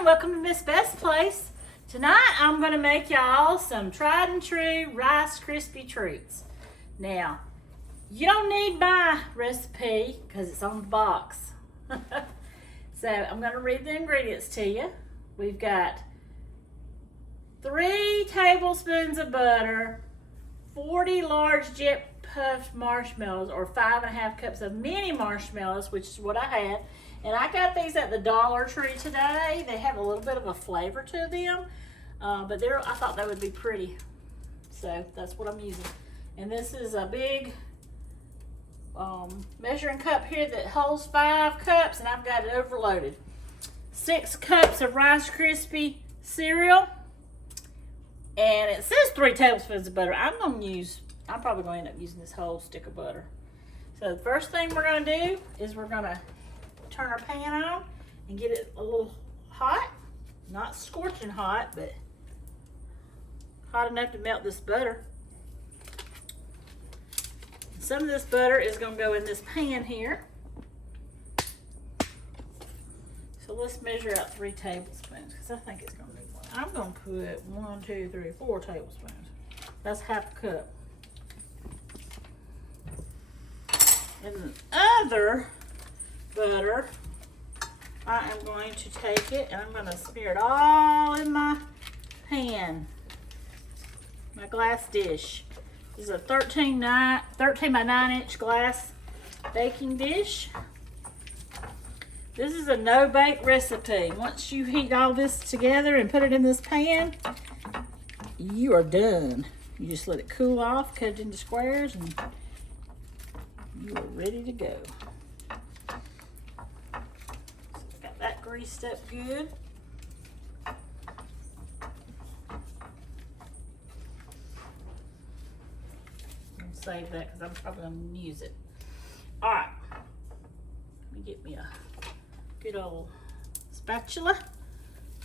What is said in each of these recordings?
and welcome to Miss Beth's Place. Tonight I'm going to make y'all some tried and true Rice Krispie treats. Now, you don't need my recipe because it's on the box. So I'm going to read the ingredients to you. We've got 3 tablespoons of butter, 40 large jet puffed marshmallows, or 5.5 cups of mini marshmallows, which is what I had. And I got these at the Dollar Tree today. They have a little bit of a flavor to them, but I thought they would be pretty. So that's what I'm using. And this is a big measuring cup here that holds 5 cups, and I've got it overloaded. 6 cups of Rice Krispie cereal, and it says 3 tablespoons of butter. I'm probably going to end up using this whole stick of butter. So the first thing we're going to do is we're going to turn our pan on and get it a little hot. Not scorching hot, but hot enough to melt this butter. Some of this butter is going to go in this pan here. So let's measure out 3 tablespoons because I think it's going to be one. I'm going to put 1, 2, 3, 4 tablespoons. That's half a cup. And the other butter, I am going to take it and I'm going to smear it all in my pan, my glass dish. This is a 13 by 9-inch glass baking dish. This is a no-bake recipe. Once you heat all this together and put it in this pan, you are done. You just let it cool off, cut it into squares, and you are ready to go. So got that greased up good. I'll save that because I'm probably going to use it. All right. Let me get me a good old spatula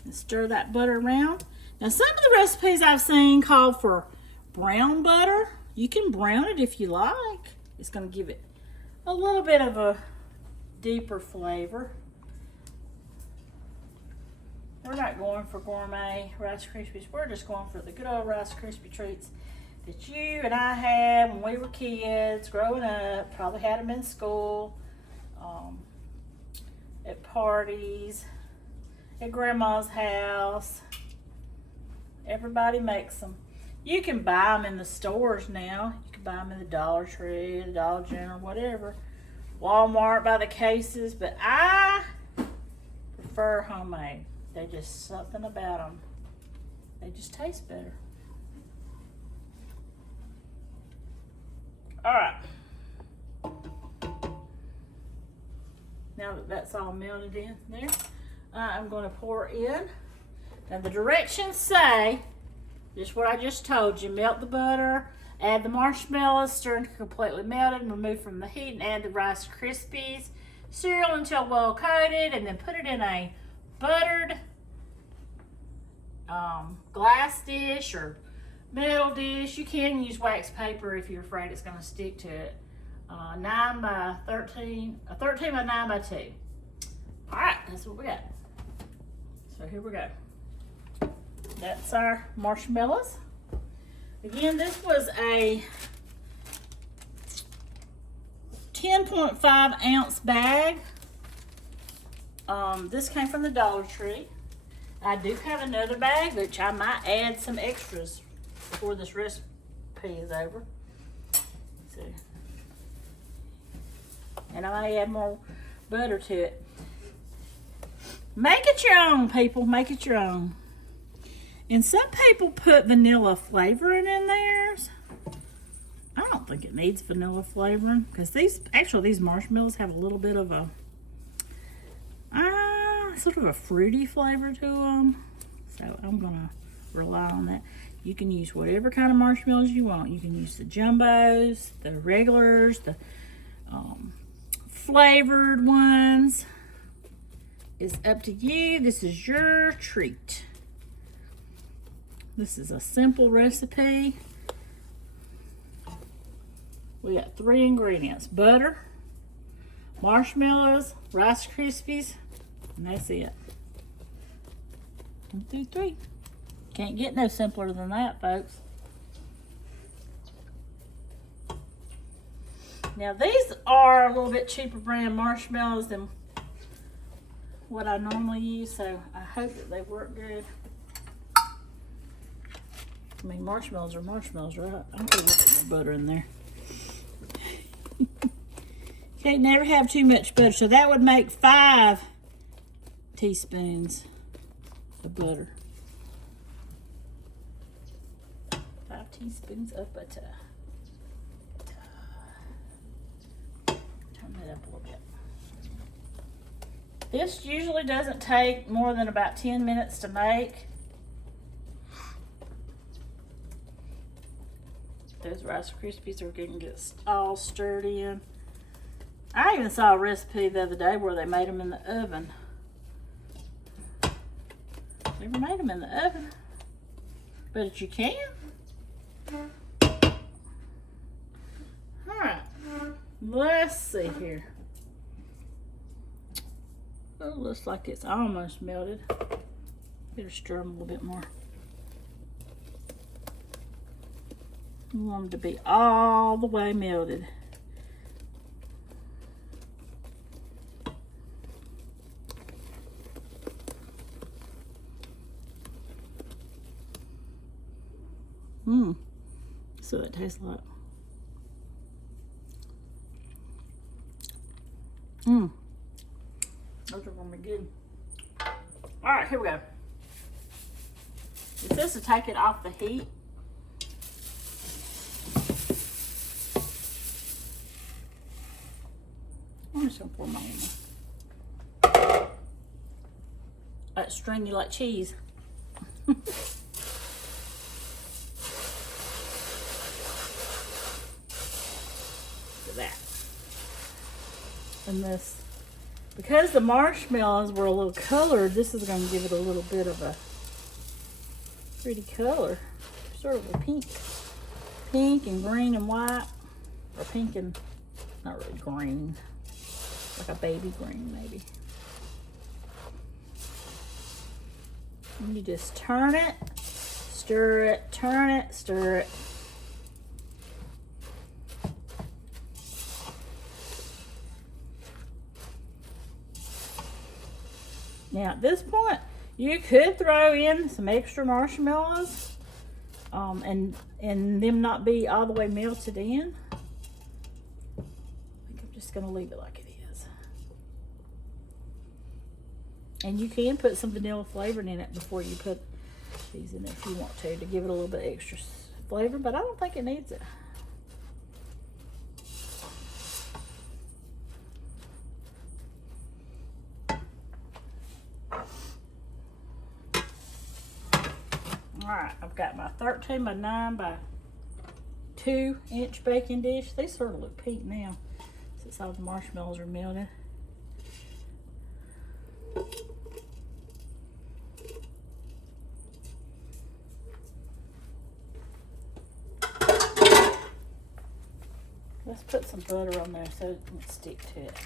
and stir that butter around. Now, some of the recipes I've seen call for brown butter. You can brown it if you like. It's going to give it a little bit of a deeper flavor. We're not going for gourmet Rice Krispies. We're just going for the good old Rice Krispie treats that you and I had when we were kids, growing up. Probably had them in school, at parties, at Grandma's house. Everybody makes them. You can buy them in the stores now. You can buy them in the Dollar Tree, the Dollar General, whatever. Walmart by the cases, but I prefer homemade. There's just something about them. They just taste better. All right. Now that that's all melted in there, I'm going to pour in. Now the directions say, just what I just told you, melt the butter, add the marshmallows, stir until completely melted, and remove from the heat, and add the Rice Krispies cereal until well coated, and then put it in a buttered glass dish or metal dish. You can use wax paper if you're afraid it's going to stick to it. 9 by 13, 13 by 9 by 2. All right, that's what we got. So here we go. That's our marshmallows. Again, this was a 10.5 ounce bag. This came from the Dollar Tree. I do have another bag, which I might add some extras before this recipe is over. So, and I may add more butter to it. Make it your own, people. Make it your own. And some people put vanilla flavoring in theirs. I don't think it needs vanilla flavoring because these marshmallows have a little bit of a sort of a fruity flavor to them. So I'm gonna rely on that. You can use whatever kind of marshmallows you want. You can use the jumbos, the regulars, the flavored ones. It's up to you. This is your treat. This is a simple recipe. We got 3 ingredients: butter, marshmallows, Rice Krispies, and that's it. 1, 2, 3. Can't get no simpler than that, folks. Now these are a little bit cheaper brand marshmallows than what I normally use, so I hope that they work good. I mean, marshmallows are marshmallows, right? I'm gonna put more butter in there. Can't never have too much butter, so that would make 5 teaspoons of butter. 5 teaspoons of butter. Turn that up a little bit. This usually doesn't take more than about 10 minutes to make. Those Rice Krispies are going to get all stirred in. I even saw a recipe the other day where they made them in the oven. Never made them in the oven, but you can. All right, let's see here. Oh, looks like it's almost melted. Better stir them a little bit more. We want them to be all the way melted. So that tastes like. Those are gonna be good. All right, here we go. Is this to take it off the heat? I'm just gonna pour mine in there. That stringy like cheese. That. And this, because the marshmallows were a little colored, this is going to give it a little bit of a pretty color, sort of a pink and green and white, or pink and not really green, like a baby green maybe. And you just turn it, stir it, turn it, stir it. Now at this point, you could throw in some extra marshmallows and them not be all the way melted in. I think I'm just gonna leave it like it is. And you can put some vanilla flavoring in it before you put these in there if you want to give it a little bit extra flavor, but I don't think it needs it. Alright, I've got my 13 by 9 by 2 inch baking dish. They sort of look pink now since all the marshmallows are melted. Let's put some butter on there so it won't stick to it.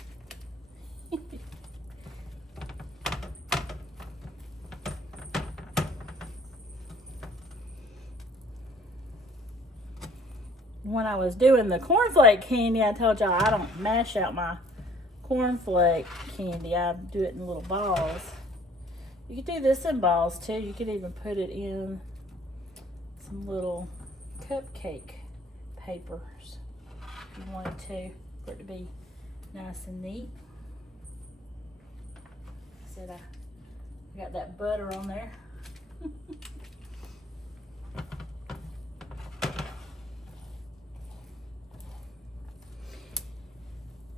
When I was doing the cornflake candy, I told y'all I don't mash out my cornflake candy. I do it in little balls. You could do this in balls too. You could even put it in some little cupcake papers if you wanted to, for it to be nice and neat. I said I got that butter on there.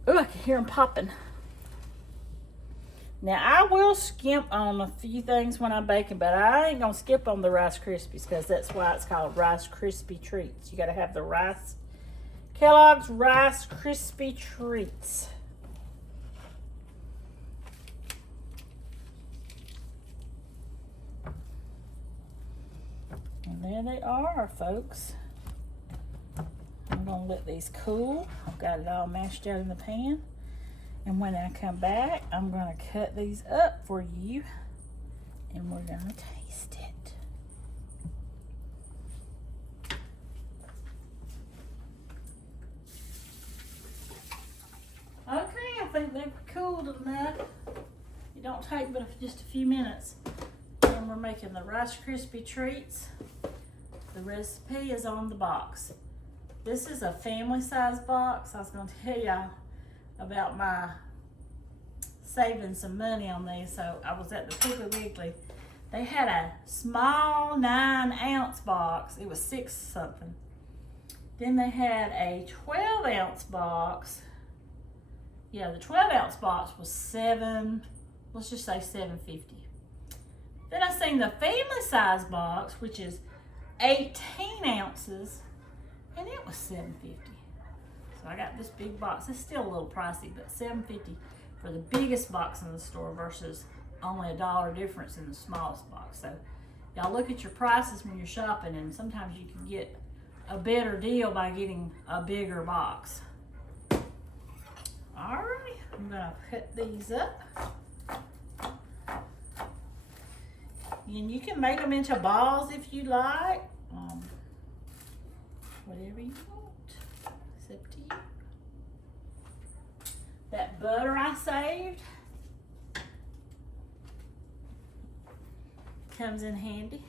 Oh, I can hear them popping. Now, I will skimp on a few things when I'm baking, but I ain't going to skip on the Rice Krispies because that's why it's called Rice Krispie Treats. You got to have the Kellogg's Rice Krispie Treats. And there they are, folks. I'm going to let these cool. I've got it all mashed out in the pan. And when I come back, I'm going to cut these up for you and we're gonna taste it. Okay, I think they've cooled enough. It don't take but just a few minutes. And we're making the Rice Krispie treats. The recipe is on the box. This is a family size box. I was going to tell y'all about my saving some money on these. So I was at the Piggly Wiggly. They had a small 9-ounce box. It was $6 something. Then they had a 12-ounce box. Yeah, the 12-ounce box was let's just say $7.50. Then I seen the family size box, which is 18 ounces, and it was $7.50. So I got this big box. It's still a little pricey, but $7.50 for the biggest box in the store versus only $1 difference in the smallest box. So y'all look at your prices when you're shopping, and sometimes you can get a better deal by getting a bigger box. All right, I'm gonna cut these up. And you can make them into balls if you like. Whatever you want. It's up to you. That butter I saved comes in handy.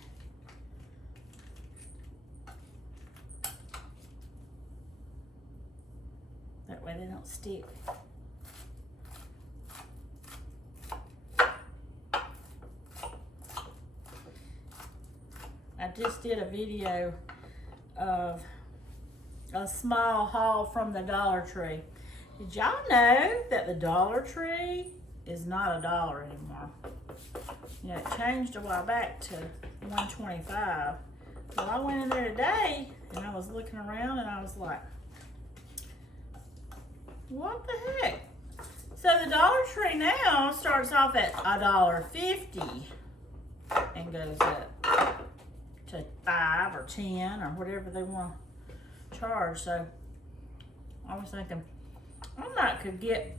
That way they don't stick. I just did a video of a small haul from the Dollar Tree. Did y'all know that the Dollar Tree is not $1 anymore? You know, it changed a while back to $1.25. Well, I went in there today and I was looking around and I was like, what the heck? So the Dollar Tree now starts off at $1.50 and goes up to $5 or $10 or whatever they want to charge. So I was thinking I might could get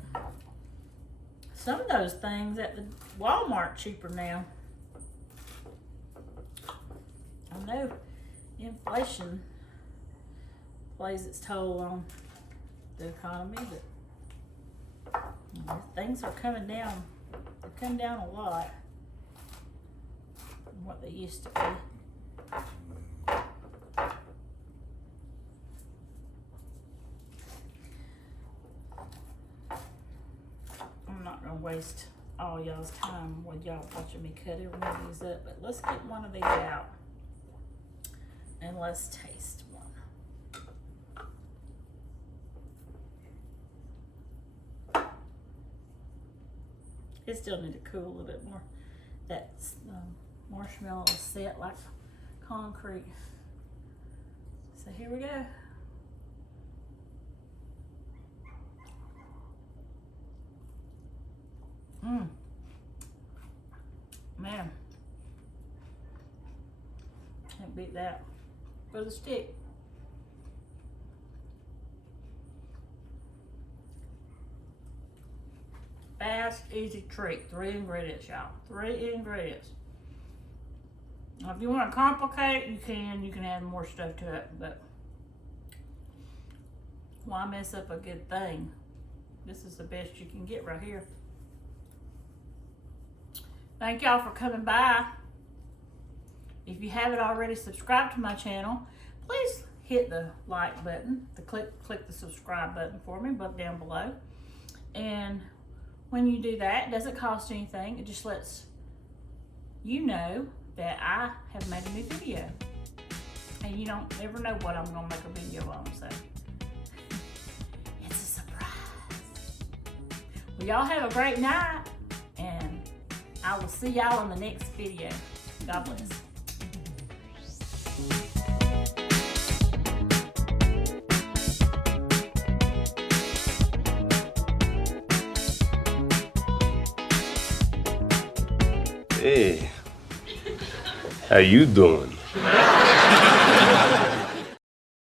some of those things at the Walmart cheaper now. I know inflation plays its toll on the economy, but you know, things are coming down. They're coming down a lot from what they used to be. I'm not gonna waste all y'all's time with y'all watching me cut every one of these up, but let's get one of these out and let's taste one. It still need to cool a little bit more. That marshmallow is set like concrete. So here we go. Man, can't beat that for the stick. Fast, easy treat. 3 ingredients, y'all. 3 ingredients. Now, if you want to complicate, you can add more stuff to it, but why mess up a good thing? This is the best you can get right here. Thank y'all for coming by. If you haven't already subscribed to my channel, please hit the like button, click the subscribe button for me, down below. And when you do that, it doesn't cost anything. It just lets you know that I have made a new video. And you don't ever know what I'm gonna make a video on, so it's a surprise. Well, y'all have a great night, and I will see y'all in the next video. God bless. Hey, how you doing?